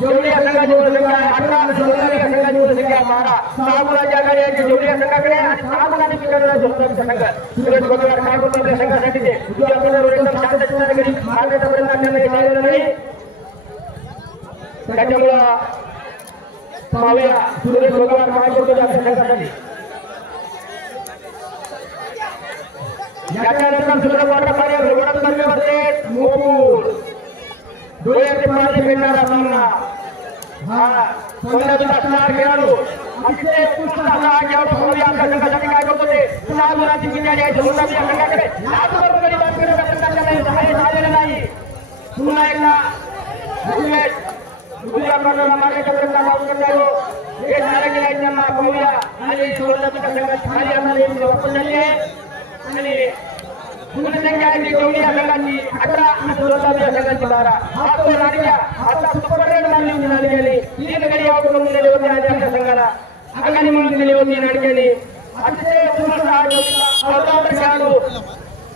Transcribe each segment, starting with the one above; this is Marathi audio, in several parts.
जेवढ्या संघाची संख्या 18 आणि सोलापूर संघाची संख्या 12 6 गुणांच्या आघाडी आहे जेवढ्या संघाकडे आणि 6 गुणांनी पिकवणारा सोलापूरचा संघ सुरेश गोगोला काय करतो त्या संघासाठी ते तुझ्या बरोबर एकदम शांत चित्ताने कधी मार्गाचा प्रयत्न त्यांना येता नाही त्याच्यामुळं पाहूया सुरेश गोगोला काय करतो त्या संघासाठी याच्यानंतर सुरेश वाटर पाणी रोगडात करण्यावरते मोपूर डोळ्याचे पाणी मिळणारा सामना हा सोन्याचा असणार खेळाडू अतिशय उत्कृष्ट असा खेळाडू पाहूया आपल्या संघासाठी काय करतो ते 6 गुणांची किनारी आहे सोन्याच्या संघाकडे लाखभर गडी बाद करण्याचा प्रयत्न त्यांना झालेला नाही पुन्हा एकदा दुसऱ्या प्रकारला मारण्याचा प्रयत्न लावून करतो हे झालं की नाही त्यांना पाहूया आणि सोन्याच्या संघाची खाली आता वापर झाली आहे आणि गुणसंख्या आहे जेवढी संघाची 18 आणि सोलापूर संघाची 12 हा तो लाडक्या आता सुपर रेड मारली मिळाली गेली 3 गडी आउट करून दिले होते आज आपल्या संघाला आघाडी म्हणून दिली होती लाडक्याने अतिशय उत्कृष्ट ऑलराऊंडर खेळाडू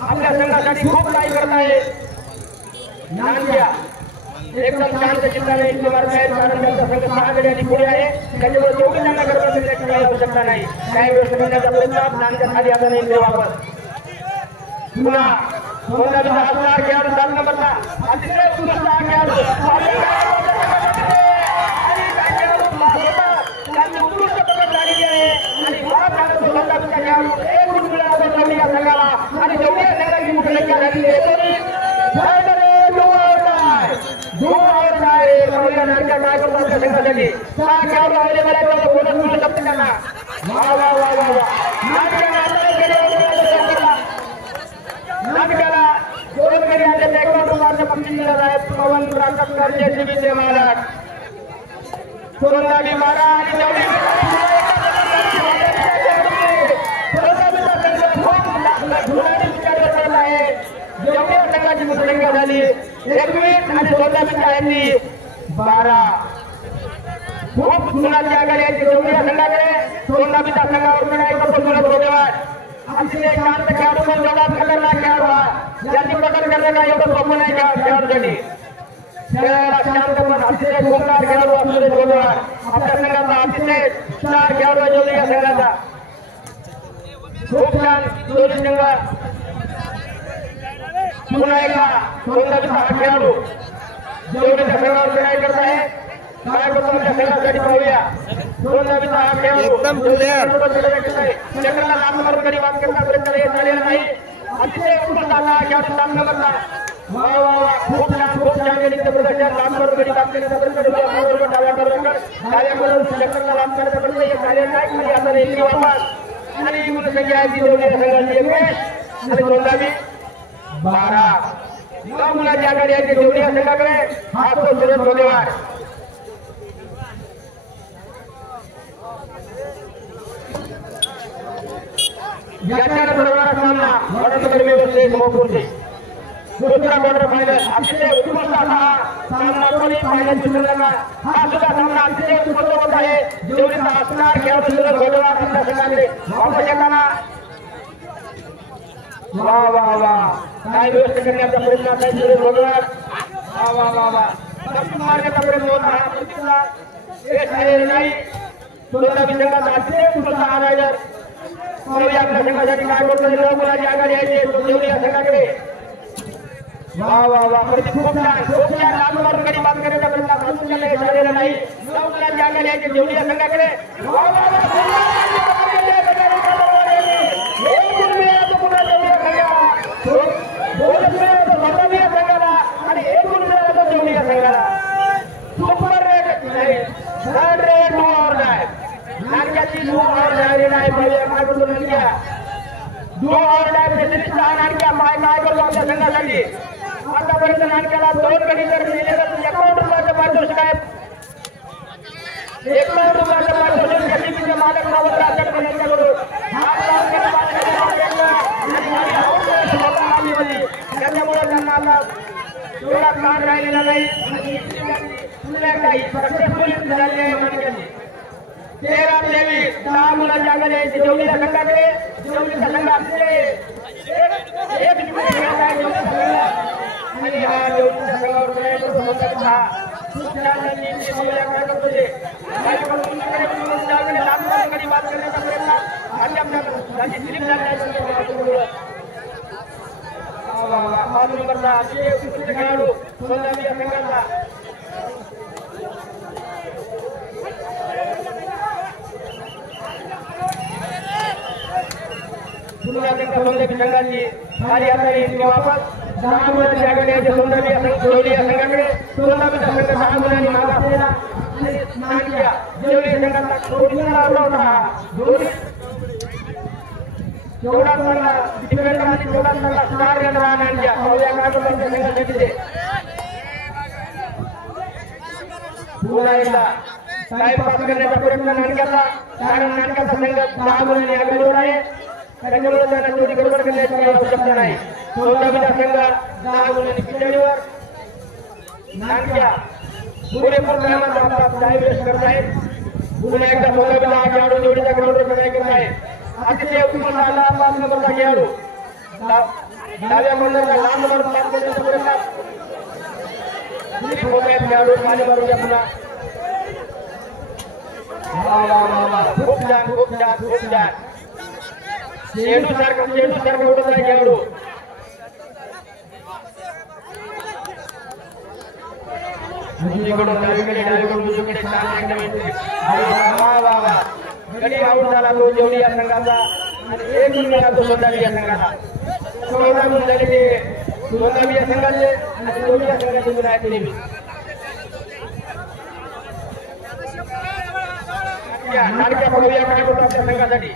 आपल्या संघासाठी खूप काही करत आहे लाडक्या एकदम शांत चित्ताने इथे मारत आहेत कारण त्यांचा संघ 6 गडी आणि पुढे आहे त्याच्यामुळे जेवढी त्यांना करत असेल त्याची काही आवश्यकता नाही काही गोष्ट करण्याचा प्रयत्न लाडक्या खाली आता नाही वापर पुन्हा सोन्याचा असणार खेळाडू 7 नंबरचा अतिशय उत्कृष्ट खेळाडू त्यांनी उत्कृष्ट पद्धत झालेली आहे आणि सोन्याचा खेळाडू एक गुण मिळाला या संघाला आणि जेवढी संघाची मुख्य संख्या झालेली आहे काय करतो आपल्या संघासाठी 6 खेळाडू अवेलेबल आहे तेवढं बोनस मिळू शकते त्यांना वा वा वा वा वा नाटकाला 2 गडी आले अकाउंट मार्ग बक्षीस मिळत आहे पवन राकसकर जेसीबीचे मालक सोनाली मारा आणि जेवढ्या संघाची मुख्यसंख्या झाली 21 आणि सोलापूरच्या यांनी 12 खूप गुणाची आघाडी आहे जेवढ्या संघाकडे सोलापूरच्या संघावर मिळाली अतिशय शांत खेळाडू पण जोरात खतरनाक खेळाडू हा यांनी पकड करणं काय एवढं सोपं नाही खेळाडूसाठी खेळायला शांत पण अतिशय जोरदार खेळाडू असलेले गोगोला आपल्या संघाचा अतिशय स्टार खेळाडू जेवढे या संघाचा खूप छान दोन्ही संघ पुन्हा एकदा सोलापूरचा हा खेळाडू जेवढे त्या संघावर लढाई करत आहे काय करतो आपल्या संघासाठी पाहूया सोलापूरचा हा खेळाडू चक्राला लांब मारून गडी बाद करता प्रयत्न झालेला नाही अतिशय उत्कृष्ट आला खेळाडू 7 नंबरचा वा वा वा खूप छान गडीचं प्रदर्शन लांब मारून गडी बाद करण्याचा प्रयत्न डाव्या करून चक्राला लांब करण्याचा प्रयत्न झालेला नाही खाली आता नेमकी वापस आणि गुणसंख्या आहे ती दोन्ही संघाची 21 आणि सोलापूर 12 9 गुणाची आघाडी आहे जेवढी या संघाकडे हा तो सुरेश गोगोला याच्यानंतर होणारा सामना वडोदरा व्यवस्थित मोपूरचे दुसरा क्वार्टर फायनल अतिशय उत्कृष्ट असा सामना दोन्ही फायनलची संघटना हा सुद्धा सामना अतिशय उत्कृष्ट होत आहे जेवढीचा असणार खेळाडू सुरेश गोगोला आपल्या संघाकडे वापस येताना वा वा वा काय व्यवस्था करण्याचा प्रयत्न आहे सुरेश गोगोला वा वा वा वा मारण्याचा प्रयत्न होत आहे प्रतिसाद हे झालेले नाही सोलापूर संघाचा अतिशय उत्कृष्ट हा रायडर आपल्या संघासाठी काय करतो मुलाची आघाडी आहे जेवढी या संघाकडे वा वा वा खूप छान लांब मारून गडी बाद करण्याचा प्रयत्न अजून त्यांना हे झालेला नाही 9 मुलाची आघाडी आहे जेवढी या संघाकडे वा वा वा संघाला आणि 1 गुण मिळाला जेवढी या संघाला सुपर रेड थर्ड रेड नाटकाची 2 ओव्हर झालेला आहे काय करतो नाटक्या 2 ओव्हर नाटक्या माय काय करतो आपल्या संघासाठी आतापर्यंत नाटकाला 2 गडी जर दिले तर 1 करोड रुपयाचं पारितोषिक आहे 1 करोड रुपयाचं पारितोषिक जेसीबीचे मालक नावत राज्यात त्यांच्याकडून त्याच्यामुळे त्यांना आता एवढा काळ राहिलेला नाही सक्सेसफुल झालेली आहे नाटकाची 13-23 10 मुलाची आघाडी आहे जेवढीच्या संघाकडे जेवढीच्या संघ असते एक आणि हा जेवढीच्या संघावर खूप छान त्यांनी पाहूया काय करतो ते कार्यक्रम तुमच्याकडे लांब बात करण्याचा प्रयत्न त्यांची स्लिप झाली 5 नंबरचा अतिशय उत्कृष्ट खेळाडू सोलापूर या संघाचा पुन्हा एकदा सोलापूर संघाची सारी आता वापस 6 मुलांची आघाडी आहे सोलापूर या संघाकडे सोलापूरचा संघ 6 मुलांनी मागे असलेला आणि नानक्या जेवढी संघाचा कोणी लावला होता जेवढा चांगला डिफेंडरमध्ये जेवढा चांगला स्टार रन राहण्याच्या पाहूया काय बोलतो संघासाठी ते पुन्हा एकदा टाइमपास करण्याचा प्रयत्न नानक्याचा कारण नानक्याचा संघ 6 मुलांनी आघाडीवर आहे त्याच्यामुळे त्यांना थोडी गडबड करण्याची काही आवश्यकता नाही सोलापूरचा संघ 10 मुलांनी पिछाडीवर नानक्या पुरेपूर प्रमाणात आपला टाइम वेस्ट करत आहेत पुन्हा एकदा सोलापूरचा खेळाडू जोडीच्या ग्राउंडवर ट्राय करत आहे अतिशय उत्कृष्ट आला 5 नंबरचा खेळाडू डाव्या कोर्नरला लांब नंबर पास करण्याचा प्रयत्न खेळाडू मागे मारूया पुन्हा खूप छान खूप छान खूप छान चेंडू सारखं उडत आहे खेळाडू उजवीकडून डावीकडे उजवीकडे छान एकदम गडी आऊट झाला तो जेवढी या संघाचा आणि 1 मिनिट तो सोलापूर या संघाचा 14 मिनिट झाले ते सोलापूर या संघाचे आणि जेवढी या संघाचे गुण आहेत नेहमी नानक्या पाहूया काय बोलतो आपल्या संघासाठी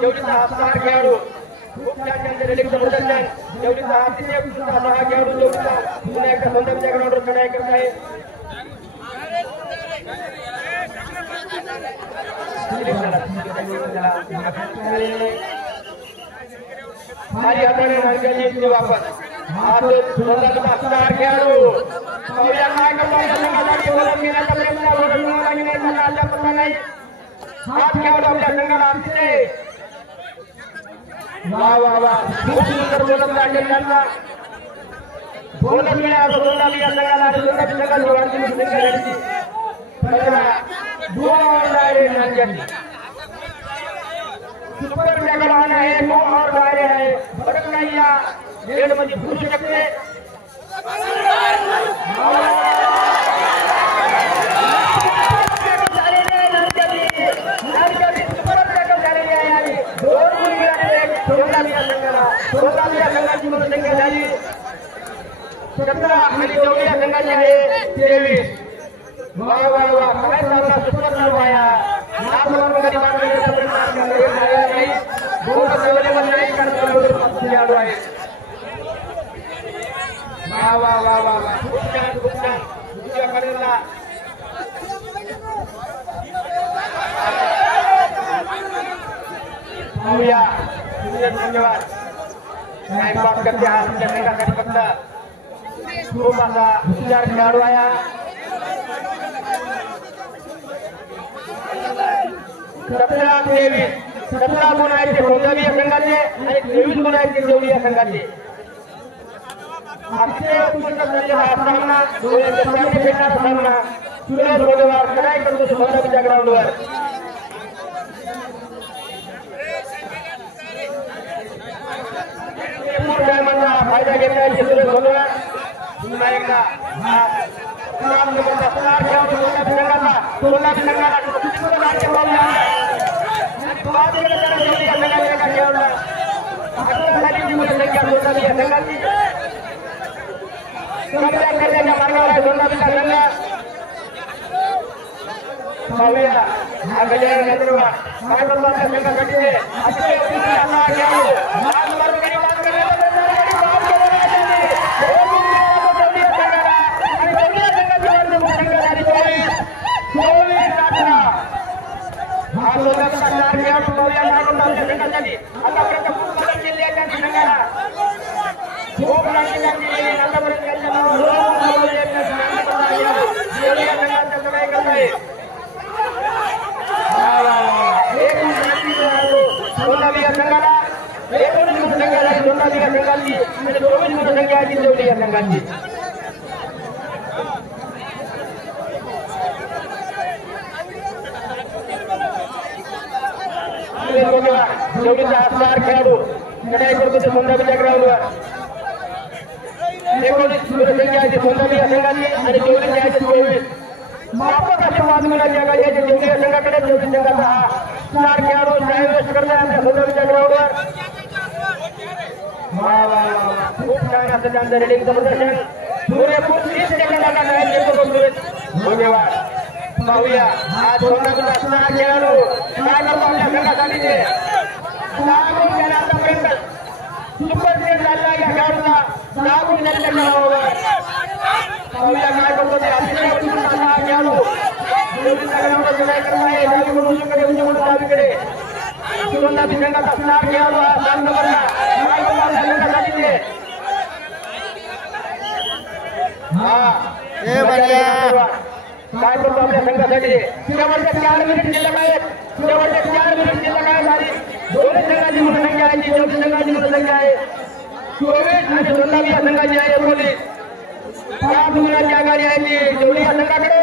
जेवढीचा हा 6 खेळाडू खूप छान त्यांचे रेलिंग जबरदस्त आहे जेवढीचा हा अतिशय उत्कृष्ट 6 खेळाडू जेवढीचा पुन्हा एकदा सोलापूरच्या ग्राउंडवर चढाई करत आहे सारी हाताने नानक्याची वापस हा सोलापूरचा स्टार खेळाडू पाहूया काय करतो संघासाठी बोलत घेण्याचा प्रयत्न नाही हा खेळाडू आपल्या संघाला अतिशय वा वा वा खूप सुंदर बोलत लागेल त्यांना बोलत मिळाला सोलापूर या संघाला आणि सोलापूर संघाची वाढती सुपर जगवान है वो और बारे है भटक नहीं या डेढ़ बजे पूछ सकते संख्या झाली 17 आणि जेवढ्या संघाची आहे 23 वा वा वा काय चालला सुपर चालवाया नामवर कधी मारण्याचा प्रयत्न नाही दोन अवेलेबल नाही कारण खेळाडू आहे वा वा वा वा वा खूप छान दुसऱ्या कडेला पाहूया धन्यवाद काय बात करते हा तुमच्या संघासाठी फक्त खूप असा हुशार खेळाडू आहे 17 गुण आहेत ते सोलापूर या संघाचे आणि 23 गुण आहेत ते जेवढी या संघाचे अतिशय उत्कृष्ट झालेला सामना डोळ्यांच्या सामने भेटणारा सामना सुरेश गोगेवार काय करतो सोलापूरच्या ग्राउंडवर टायमांना फायदा घेतला आहे सुरेश गोगेवार पुन्हा एकदा सोलापूर संघाला जेवढीचा असणार खेळाडू कडाई करतो सोंदाबीच्या ग्राउंडवर 19 संख्या आहे सोंदाबी या संघाची आणि जेवढी आहे 24 मापक असे वादविराज या गाडीच्या जेवढी या संघाकडे जेवढी संघाचा हा स्टार खेळाडू सायवेस्ट करतोय आपल्या सोंदाबीच्या ग्राउंडवर खूप छान असं त्यांचं रेडिंगचं प्रदर्शन सूर्यपूर 30 सेकंदाचा धन्यवाद पाहूया आज सोंदाबीचा स्टार खेळाडू काय करतो आपल्या संघासाठी ते लागून गेला आतापर्यंत सुपर सेट झाला या खेळाडूला लागून गेलेल्या खेळाडूवर पाहूया काय करतो ते अतिशय खेळाडू डावीकडे सोंदाबी संघाचा स्टार खेळाडू हा सामना करणार काय करतो आपल्या संघासाठी ते काय करतो आपल्या संघासाठी शेवटच्या 4 मिनिट शिल्लक आहेत शेवटच्या 4 मिनिट शिल्लक आहेत आणि दोन्ही संघाची मनसंख्या आहे चौथी संघाची मनसंख्या आहे 24 आणि सोंदाबी या संघाची आहे 19 5 गुणांची आघाडी आहे ती जेवढी या संघाकडे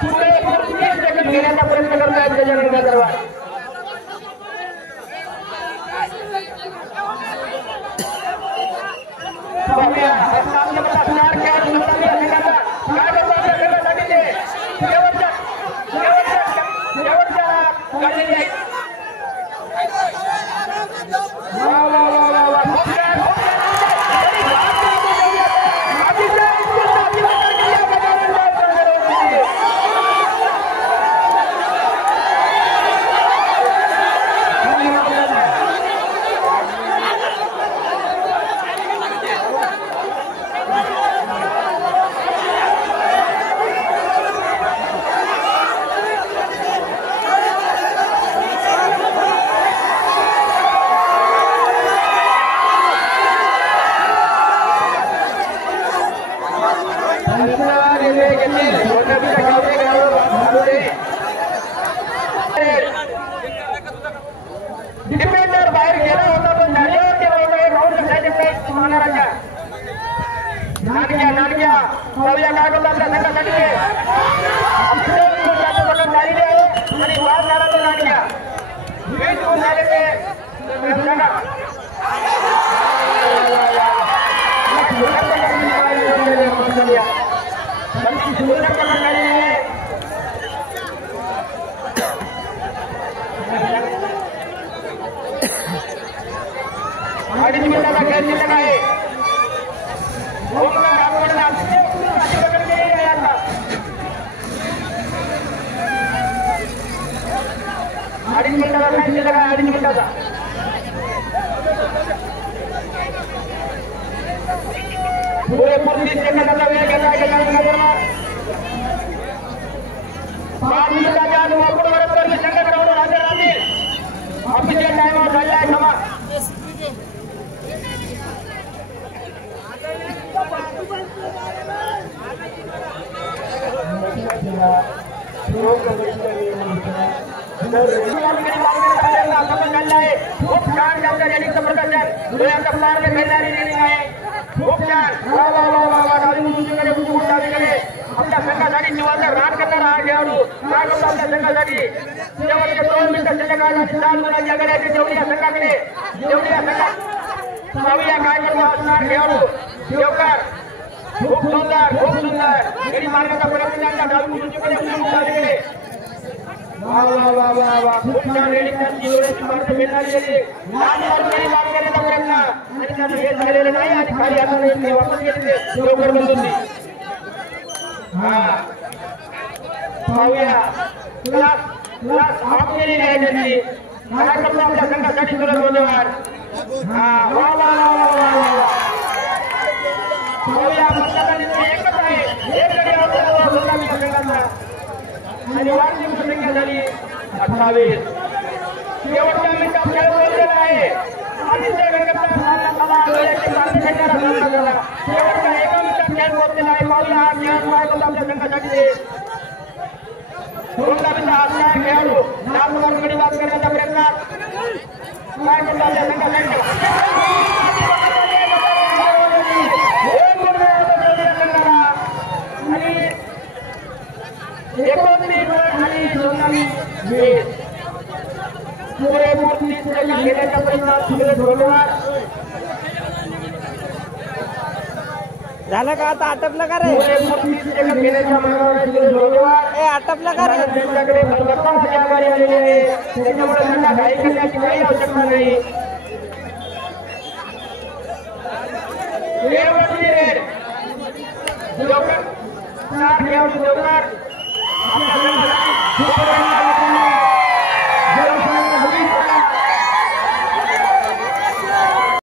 पुढे 30 सेकंद घेण्याचा प्रयत्न करत आहेत त्याच्या संघासर्वात डिफेंडर बाहेर गेला होता पण नाणक्या पाहूया काय करतो आपल्या संघासाठी झालेली आहे आणि वाद झाला तो नाणक्या 20 गुण झाले ते अडीच मिनिटाचा खेळ शिल्लक आहे अडीच मिनिटाचा खेळ शिल्लक आहे 2.5 मिनिटाचा पुरेपूर 30 सेकंदाचा वेळ घेतला आहे 5 मिनिटाच्या आत वापरून संघ ग्राउंडवर हजर राहतील ऑफिशियल टाइम आउट झाला आहे क्षमा खूप छान त्यांचं रेडिंगचं प्रदर्शन डोळ्यांचा मार्ग खेळणारी रेडिंग आहे खूप छान आपल्या संघासाठी जीवाचा रान करणारा हा खेळाडू काय करतो आपल्या संघासाठी शेवटचे 2 मिनिटं शिल्लक आहेत आणि 7 गुणांची आघाडी आहे जेवढी या संघाकडे जेवढी या संघात पाहूया काय करतो असणार खेळाडू देवकर खूप सुंदर गडी मार्गाचा प्रयत्न त्यांच्या डावी उजवीकडे खूप छान रेडिंग त्यांची मार्ग मिळणारी रेडिंग गडी मार्गाचा प्रयत्न आणि त्याचं हे झालेलं नाही आणि खाली हाताने वापस घेतले देवकर बंधूंनी पाहूया क्लास ऑफ केलेली आहे त्यांनी काय करतो आपल्या संघासाठी सुरत धन्यवाद एकच आहे एक संघाचा आणि वार्षिक संख्या झाली 28 शेवटच्या मिनिटात खेळ बोललेला आहे अतिशय वेगाचा सामना शेवटच्या एका मिनिटात खेळ बोललेला आहे पाहूया हा खेळ काय करतो आपल्या संघासाठी सोंदाबीचा हा खेळाडू नागपूरकडे वाद करण्याचा प्रयत्न काय करतो आपल्या संघासाठी मूर्ती घेण्याच्या प्रयत्नात सुरेश धोरवार झालं का आता आटपलं का रे मूर्ती घेण्याच्या मार्गावर सुरेश धोरवार ए आटपलं का रे त्यांच्याकडे भरभक्कम आघाडी आलेली आहे त्याच्यामुळे त्यांना घाई करण्याची काही आवश्यकता नाही लवकर